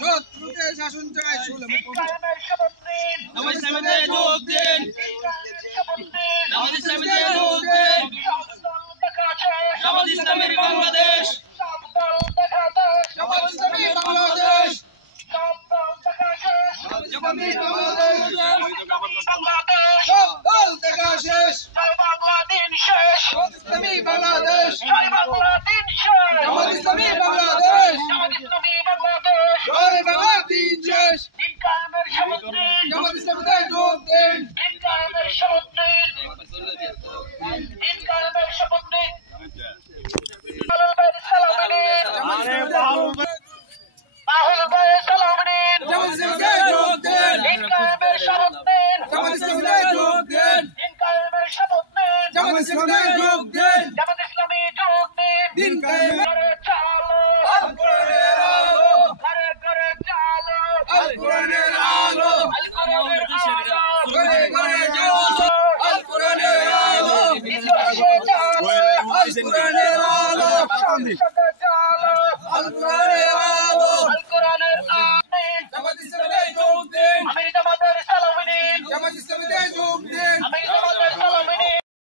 শত্রুকে শাসন চাই জামাত ইসলামীতে যোগ দিন। জামাত ইসলামীতে যোগ দিন। জামাত ইসলামীর বাংলাদেশ। জামাত ইসলামীর বাংলাদেশ। সব দল দেখা শেষ। জামাত ইসলামী বাংলাদেশ। জামাত ইসলামী বাংলাদেশ। জয় বাংলা দিন শেষ। জামাত ইসলামীতে যোগ দিন। জামাত ইসলামীতে যোগ দিন। জামাত ইসলামীতে যোগ দিন। জামাত ইসলামীতে যোগ দিন। দিন কায়েমের আল কোরআনের আলো। আল কোরআনের আলো। ঘরে ঘরে জ্বালো আল কোরআনের আলো। আল কোরআনের আলো।